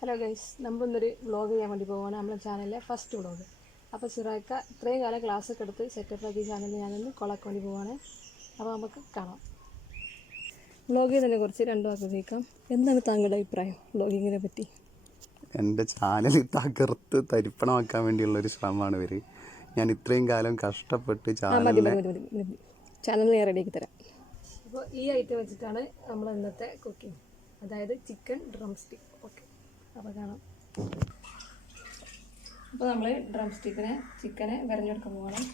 Hello guys നമ്മളിന്നൊരു vlog ചെയ്യാൻ വേണ്ടി പോവാണ്. നമ്മുടെ ചാനലിലെ ഫസ്റ്റ് വ്ളോഗ് അപ്പോൾ സിറാക്ക ഇത്രയും കാലം ക്ലാസ് ഒക്കെ എടുത്ത് സെറ്റപ്പ് ആക്കിയ ചാനലിൽ ഞാനൊന്ന് കൊളാക്കാൻ വേണ്ടി പോവാണ്. അപ്പോൾ നമുക്ക് കാണാം. വ്ളോഗ് ചെയ്യുന്നതിനെ കുറിച്ച് രണ്ടു വാക്ക് ഉപയോഗിക്കാം എന്താണ് താങ്കളുടെ അഭിപ്രായം വ്ളോഗിങ്ങിനെ പറ്റി? എന്റെ ചാനൽ തകർത്ത് തരിപ്പണമാക്കാൻ വേണ്ടിയുള്ള ഒരു ശ്രമമാണ് ഇവർ ഞാൻ ഇത്രയും കാലം കഷ്ടപ്പെട്ട് ചാനലിനെ ചാനൽ ഞാൻ റെഡിയാക്കി തരാം. അപ്പോൾ ഈ ഐറ്റം വെച്ചിട്ടാണ് നമ്മൾ ഇന്നത്തെ കുക്കിംഗ് അതായത് ചിക്കൻ ഡ്രം സ്റ്റിക്ക് ഓക്കെ അപ്പോൾ കാണാം അപ്പോൾ നമ്മൾ ഡ്രം സ്റ്റിക്കിനെ ചിക്കനെ വരഞ്ഞെടുക്കാൻ പോകണം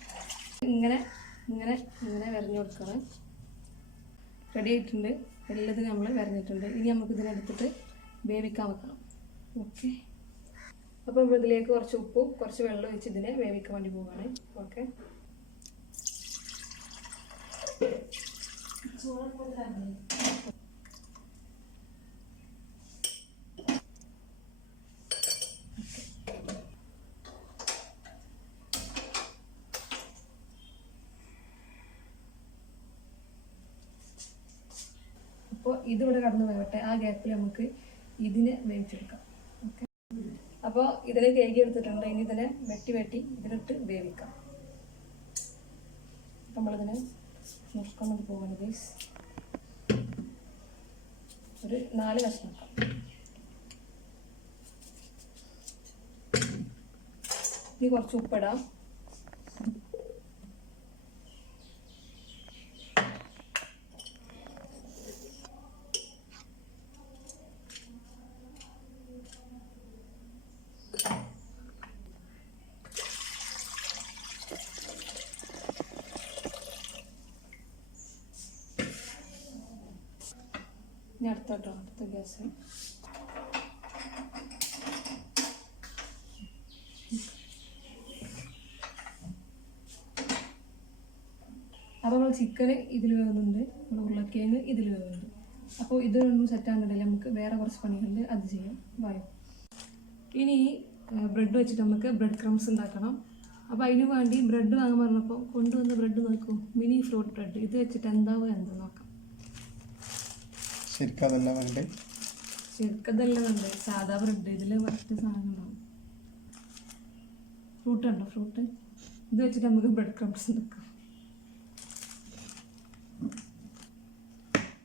ഇങ്ങനെ ഇങ്ങനെ ഇങ്ങനെ വരഞ്ഞു കൊടുക്കണം റെഡി ആയിട്ടുണ്ട്. എല്ലാത്തിനും നമ്മൾ വരഞ്ഞിട്ടുണ്ട്. ഇനി നമുക്ക് ഇതിനെടുത്തിട്ട് വേവിക്കാൻ വെക്കണം. ഓക്കെ അപ്പോൾ നമ്മൾ ഇതിലേക്ക് കുറച്ച് ഉപ്പും കുറച്ച് വെള്ളം ഒഴിച്ച് ഇതിനെ വേവിക്കാൻ വേണ്ടി പോവുകയാണ് ഓക്കെ അപ്പോൾ ഇതിവിടെ കടന്ന് വേവട്ടെ. ആ ഗ്യാപ്പിൽ നമുക്ക് ഇതിനെ വേവിച്ചെടുക്കാം. ഓക്കെ അപ്പോൾ ഇതിനെ കേകി എടുത്തിട്ടുണ്ട് ഇനി ഇതിനെ വെട്ടി വെട്ടി ഇതിലിട്ട് വേവിക്കാം. നമ്മളിതിനെ മുറുക്കാൻ വേണ്ടി പോവാണ് ഗൈസ് ഒരു നാല് കഷ്ണം. ഇനി കുറച്ച് ഉപ്പിടാം. ഇനി അടുത്ത ഗ്യാസ്. അപ്പോൾ നമ്മൾ ചിക്കൻ ഇതിൽ വേവുന്നുണ്ട് നമ്മൾ ഉരുളക്കിഴങ്ങ് ഇതിൽ വേവുന്നുണ്ട്. അപ്പോൾ ഇത് രണ്ടും സെറ്റ് ആകുന്നുണ്ടെങ്കിൽ നമുക്ക് വേറെ കുറച്ച് പണികളുണ്ട് അത് ചെയ്യാം. വായോ. ഇനി ബ്രെഡ് വെച്ചിട്ട് നമുക്ക് ബ്രെഡ് ക്രംസ് ഉണ്ടാക്കണം. അപ്പോൾ അതിന് വേണ്ടി ബ്രെഡ് വാങ്ങാൻ പറഞ്ഞപ്പോൾ കൊണ്ടുവന്ന ബ്രെഡ് നോക്കൂ മിനി ഫ്രൂട്ട് ബ്രെഡ് ഇത് വെച്ചിട്ട് എന്താവും എന്താ നോക്കാം ശരിക്കും അതല്ല വേണ്ടേ? ശരിക്കതല്ല വേണ്ടത് സാധാ ബ്രെഡ് ഇതിൽ മറ്റു സാധനം ഫ്രൂട്ട് ഉണ്ടോ? ഫ്രൂട്ട് ഇത് വെച്ചിട്ട് നമുക്ക് ബ്രെഡ് ക്രംസ് ഉണ്ടാക്കാം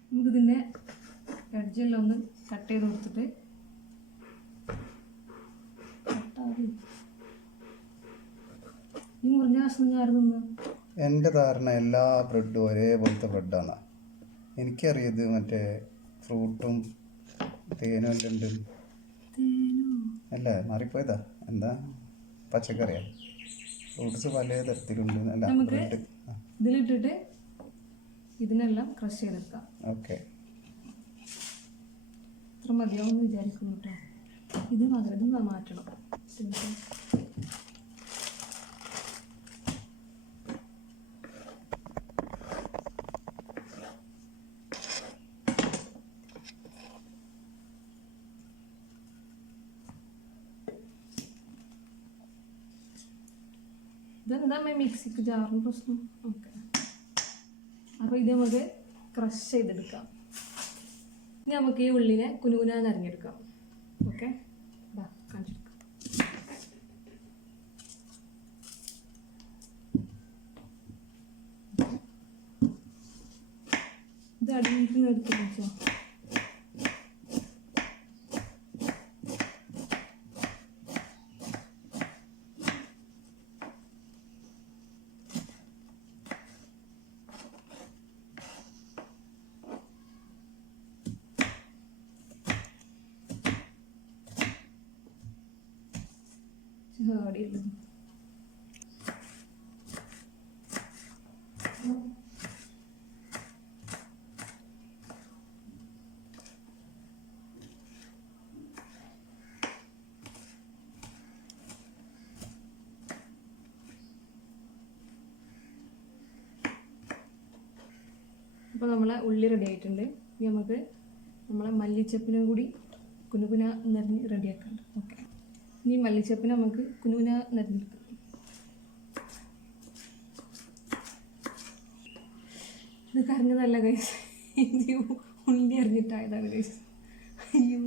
നമുക്കിതിന്റെ എഡ്ജെല്ലാം ഒന്ന് കട്ട് ചെയ്ത് കൊടുത്തിട്ട് ഈ മുറിഞ്ഞ കഷ്ണം ഞാൻ തിന്നു എന്റെ ധാരണ എല്ലാ ബ്രെഡും ഒരേപോലത്തെ ബ്രെഡാണ് എനിക്കറിയത് മറ്റേ ഫ്രൂട്ടും തേനും എല്ലാം ഉണ്ട്. അല്ല? മാറിപ്പോയതാ. എന്താ? പച്ചക്കറിയാ. ഫ്രൂട്ട്സ് പല തരത്തിലുണ്ട് അല്ല ബ്രെഡ്. ഇതിലിട്ടിട്ട് ഇതിനെല്ലാം ക്രഷ് ചെയ്തെടുക്കാം. ഓക്കെ. ഇത്ര മതിയാവും വിചാരിക്കുന്നു കേട്ടോ. ഇത് മാത്രം ഇത് മാ- മാറ്റണം. ഇതെന്താ മിക്സിക്ക് ജാറിന് പ്രശ്നം? ഓക്കെ. അപ്പോൾ ഇത് നമുക്ക് ക്രഷ് ചെയ്തെടുക്കാം. ഇനി നമുക്ക് ഈ ഉള്ളിനെ കുനുകുനാന്ന് അരിഞ്ഞെടുക്കാം. ഓക്കെ? കാണിച്ചെടുക്കാം. ഇത് അടിയിൽ എടുത്ത് വെച്ചോ? അടിയുള്ളത് അപ്പോൾ നമ്മളെ ഉള്ളി റെഡി ആയിട്ടുണ്ട്. ഇനി നമുക്ക് നമ്മളെ മല്ലിച്ചപ്പിനും കൂടി കുനുകുന നിറഞ്ഞ് റെഡിയാക്കാം ഓക്കെ ഇനി മല്ലിച്ചപ്പിനെ നമുക്ക് കുനുകുന നിരഞ്ഞെടുക്കാം ഇത് കരഞ്ഞതല്ല കൈസ് ഇനി ഉള്ളി അറിഞ്ഞിട്ടായതാണ് കൈസ് അയ്യോ.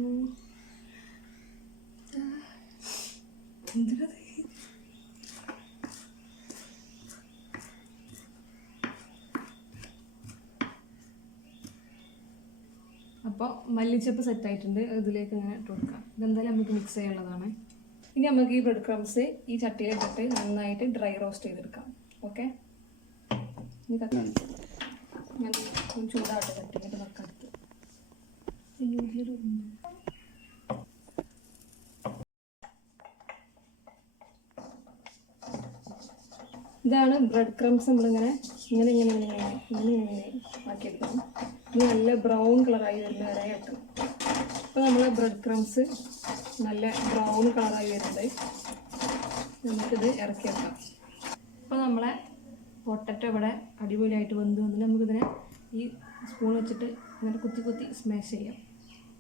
എന്തിനത് അപ്പോൾ മല്ലിച്ചപ്പ് സെറ്റ് ആയിട്ടുണ്ട്. ഇതിലേക്ക് ഇങ്ങനെ ഇട്ട് കൊടുക്കാം. ഇതെന്തായാലും നമുക്ക് മിക്സ് ചെയ്യാനുള്ളതാണ്. ഇനി നമുക്ക് ഈ ബ്രെഡ് ക്രംസ് ഈ ചട്ടിയിലിട്ടിട്ട് നന്നായിട്ട് ഡ്രൈ റോസ്റ്റ് ചെയ്തെടുക്കാം. ഓക്കെ ചൂടാവട്ടെ ചട്ടി. എന്നിട്ട് അടുത്ത്. ഇതാണ് ബ്രെഡ് ക്രംസ് നമ്മളിങ്ങനെ ഇങ്ങനെ ഇങ്ങനെ ഇങ്ങനെ ഇങ്ങനെ ഇങ്ങനെ ഇങ്ങനെ ആക്കിയെടുക്കണം. ഇത് നല്ല ബ്രൗൺ കളറായി വരുന്ന വരെ ആക്കണം അപ്പോൾ നമ്മൾ ബ്രെഡ് ക്രംസ് നല്ല ബ്രൗൺ കളറായി വരുന്നത് നമുക്കിത് ഇറക്കിയെടുക്കാം അപ്പോൾ നമ്മളെ പൊട്ടറ്റ ഇവിടെ അടിപൊളിയായിട്ട് വെന്ത് വന്നിട്ട് നമുക്കിതിനെ ഈ സ്പൂൺ വെച്ചിട്ട് ഇങ്ങനെ കുത്തി കുത്തി സ്മാഷ് ചെയ്യാം.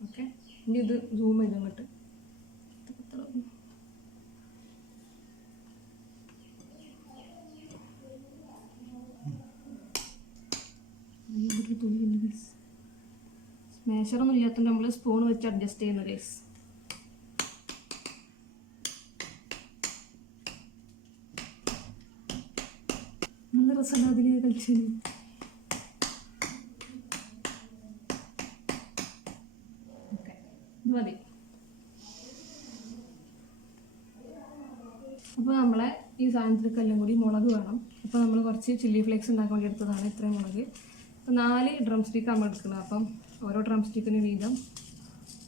ഓക്കെ ഇനി ഇത് സൂം ചെയ്ത് ഇങ്ങോട്ട് സ്മാഷറൊന്നും ഇല്ലാത്തതുകൊണ്ട് നമ്മൾ സ്പൂൺ വെച്ച് അഡ്ജസ്റ്റ് ചെയ്യുന്ന ഗൈസ് നല്ല കളിച്ചു ഇത് മതി. അപ്പോൾ നമ്മളെ ഈ സാധനത്തിലേക്കെല്ലാം കൂടി മുളക് വേണം. അപ്പോൾ നമ്മൾ കുറച്ച് ചില്ലി ഫ്ലേക്സ് ഉണ്ടാക്കാൻ വേണ്ടി എടുത്തതാണ് ഇത്രയും മുളക്. അപ്പോൾ നാല് ഡ്രം സ്റ്റിക്ക് നമ്മൾ എടുക്കുന്നത്. അപ്പം ഓരോ ഡ്രം സ്റ്റിക്കിന് വീതം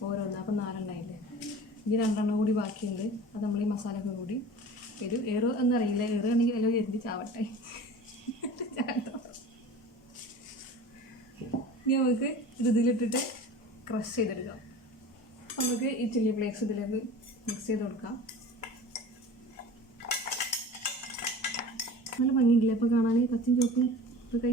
ഓരോന്ന്. അപ്പം നാലെണ്ണയില്ലേ ഇനി രണ്ടെണ്ണം കൂടി ബാക്കിയുണ്ട്. അത് നമ്മൾ ഈ മസാലയൊക്കെ കൂടി. എരു എറു എന്നറിയില്ല. എറു ആണെങ്കിൽ എല്ലാവരും എരിഞ്ഞ് ചാവട്ടെ. ഇനി നമുക്ക് ഇത് ഇതിലിട്ടിട്ട് ക്രഷ് ചെയ്തെടുക്കാം. നമുക്ക് ഈ ചില്ലി ഫ്ലേക്സ് ഇതിലേക്ക് മിക്സ് ചെയ്ത് കൊടുക്കാം. നല്ല ഭംഗിയില്ലേ? അപ്പോൾ കാണാൻ പച്ചയും ചുവപ്പും ഇതൊക്കെ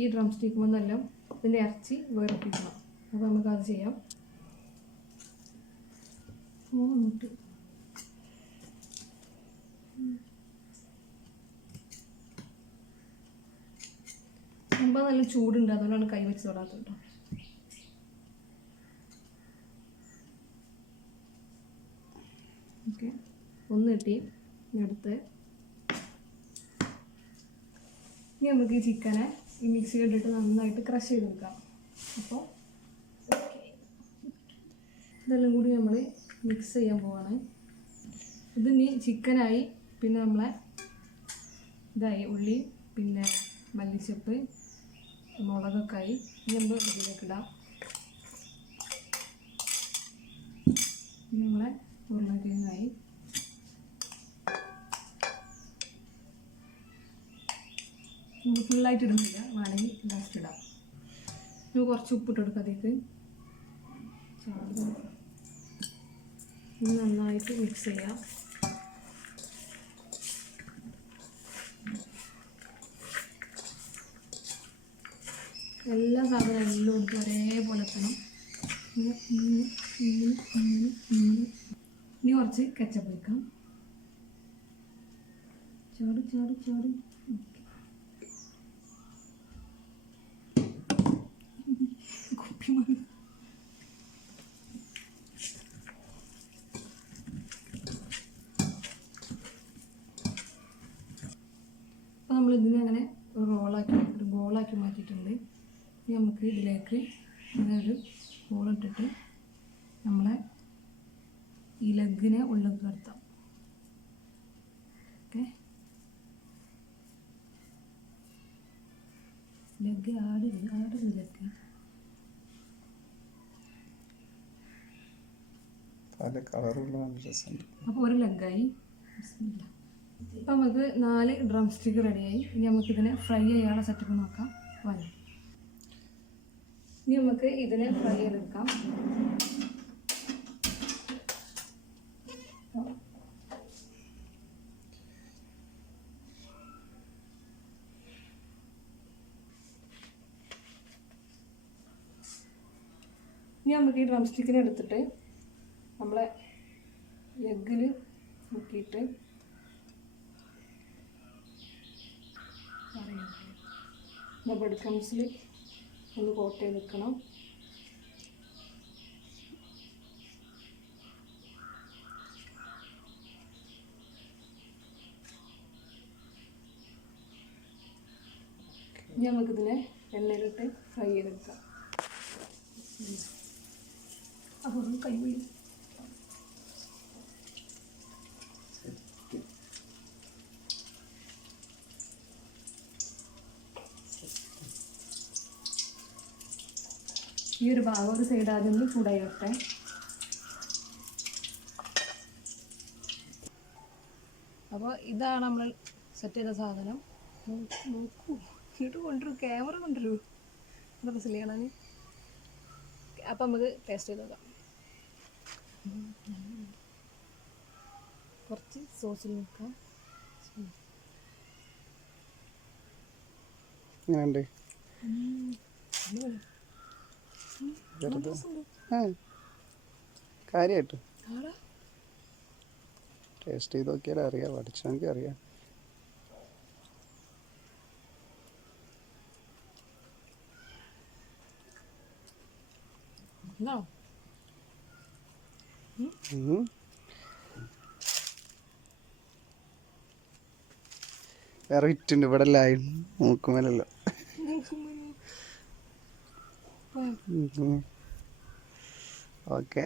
ഈ ഡ്രം സ്റ്റിക്ക് വന്നെല്ലാം ഇതിന്റെ ഇറച്ചി വേർപ്പിക്കണം അപ്പോൾ നമുക്ക് അത് ചെയ്യാം. ഓ അങ്ങോട്ട്. സംഭവം നല്ല ചൂടുണ്ട്. അതുകൊണ്ടാണ് കൈ വെച്ച് തൊടാത്തത് കേട്ടോ ഓക്കെ. ഒന്ന് കിട്ടി. അടുത്ത്. ഇനി നമുക്ക് ഈ ചിക്കനെ ഈ മിക്സിയിൽ ഇട്ടിട്ട് നന്നായിട്ട് ക്രഷ് ചെയ്തെടുക്കാം അപ്പോൾ ഇതെല്ലാം കൂടി നമ്മൾ മിക്സ് ചെയ്യാൻ പോവാണ്. ഇത് ഇനി ചിക്കനായി. പിന്നെ നമ്മളെ ഇതായി ഉള്ളി പിന്നെ മല്ലിച്ചപ്പ് മുളകൊക്കെ ആയി. ഇനി നമ്മൾ ഇതിലേക്ക് ഇടാം. നമ്മളെ ഉരുളക്കിഴങ്ങായി. നമ്മൾ ഫുള്ളായിട്ട് ഇടുന്നില്ല. വേണമെങ്കിൽ ലാസ്റ്റ് ഇടാം. നമുക്ക് കുറച്ച് ഉപ്പിട്ട് കൊടുക്കാം അതിലേക്ക്. നന്നായിട്ട് മിക്സ് ചെയ്യാം. എല്ലാ സാധനവും എല്ലാം ഇട്ട് ഒരേപോലെ തന്നെ ഇനി കുറച്ച് കെച്ചപ്പ് വെക്കാം. ചോറ് ചോറ് ചോറ് കുപ്പി മതി അപ്പോൾ നമ്മൾ ഇതിനെ അങ്ങനെ ഒരു റോളാക്കി ഒരു ബോളാക്കി മാറ്റിയിട്ടുണ്ട് ഇനി നമുക്ക് ഇതിലേക്ക് ഇങ്ങനെ ഒരു ബോളിട്ടിട്ട് നമ്മളെ ഈ ലെഗിനെ ഉള്ളിൽ കടത്താം ഓക്കെ? ലെഗ് ആടരുത് ആടരുത് ലെഗ്. അപ്പോൾ ഒരു ലെഗായി. അപ്പോൾ നമുക്ക് നാല് ഡ്രം സ്റ്റിക്ക് റെഡിയായി. ഇനി നമുക്കിതിനെ ഫ്രൈ ചെയ്യാനുള്ള സെറ്റപ്പ് നോക്കാം. വരും. ഇനി നമുക്ക് ഇതിനെ ഫ്രൈ എടുക്കാം ഇനി നമുക്ക് ഈ ഡ്രം സ്റ്റിക്കിനെ എടുത്തിട്ട് നമ്മളെ എഗ്ഗിൽ മുക്കിയിട്ട് ബബിൾ ക്രംസിൽ ഒന്ന് കോട്ട് ചെയ്ത് വെക്കണം ഇനി നമുക്കിതിനെ എണ്ണയിലിട്ട് ഫ്രൈ ചെയ്തെടുക്കാം. അപ്പോൾ കൈ വീഴും ഈ ഒരു ഭാഗം ഒരു സൈഡ് ആദ്യം ഒന്ന് അപ്പോൾ ഇതാണ് നമ്മൾ സെറ്റ് ചെയ്ത സാധനം. നോക്കൂ, ഇങ്ങോട്ട് കൊണ്ടുവരൂ ക്യാമറ കൊണ്ടുവരൂ. എന്താ കാണാൻ അപ്പം നമുക്ക് ടേസ്റ്റ് ചെയ്ത് നോക്കാം. കുറച്ച് സോസിൽ നോക്കാം. എങ്ങനെയുണ്ട് വെറുതെ ആ. കാര്യമായിട്ട് ടേസ്റ്റ് ചെയ്ത് നോക്കിയാൽ അറിയാം. പഠിച്ചെങ്കിൽ അറിയാം. എന്നാ ഉം. വേറെ വിറ്റുണ്ട് ഇവിടെ ലൈൻ നോക്കുമല്ലോ ഓക്കെ.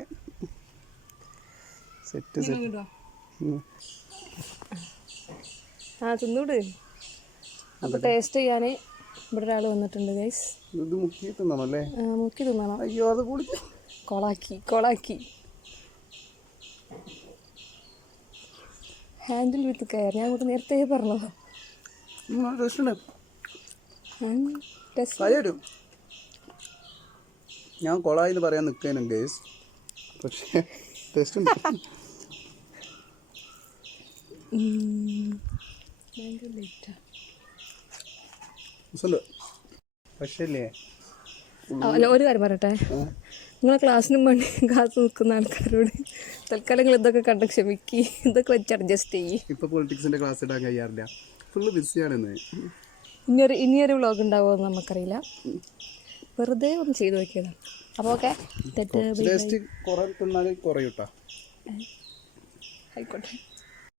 Set set. ആ തിന്നൂട്? അപ്പോൾ ടേസ്റ്റ് ചെയ്യാൻ ഇവിടെ ഒരാൾ വന്നിട്ടുണ്ട് ഗൈസ് ഇത് മുക്കി തിന്നണല്ലേ? മുക്കി തിന്നണം. അയ്യോ അത് കൂടി കൊളാക്കി കൊളാക്കി. ഹാൻഡിൽ വിത്ത് കയർ ഞാൻ അങ്ങോട്ട് നേരത്തെ പറഞ്ഞതാ. ടേസ്റ്റ് ഞാൻ കൊളായി എന്ന് പറയാൻ നിൽക്കാനും ഗേസ് പക്ഷേ ടേസ്റ്റ് ഉണ്ട്. പക്ഷേ ഒരു കാര്യം പറയട്ടെ? നിങ്ങളെ ക്ലാസ്സിനും വേണ്ടി കാത്തു നിൽക്കുന്ന ആൾക്കാരോട് തൽക്കാലം നിങ്ങൾ ഇതൊക്കെ കണ്ട് ക്ഷമിക്കി. ഇതൊക്കെ വെച്ച് അഡ്ജസ്റ്റ് ചെയ്യി. ഇപ്പൊ പൊളിറ്റിക്സിന്റെ ക്ലാസ് ഇടാൻ കഴിയാറില്ല. ഫുള്ള് ബിസിയാണെന്ന് ഇനിയൊരു ഇനിയൊരു വ്ളോഗ് ഉണ്ടാവുമോ എന്ന് നമുക്കറിയില്ല വെറുതെ ഒന്ന് ചെയ്തു നോക്കിയതാണ് അപ്പോൾ ഓക്കെ തെറ്റ് ആയിക്കോട്ടെ.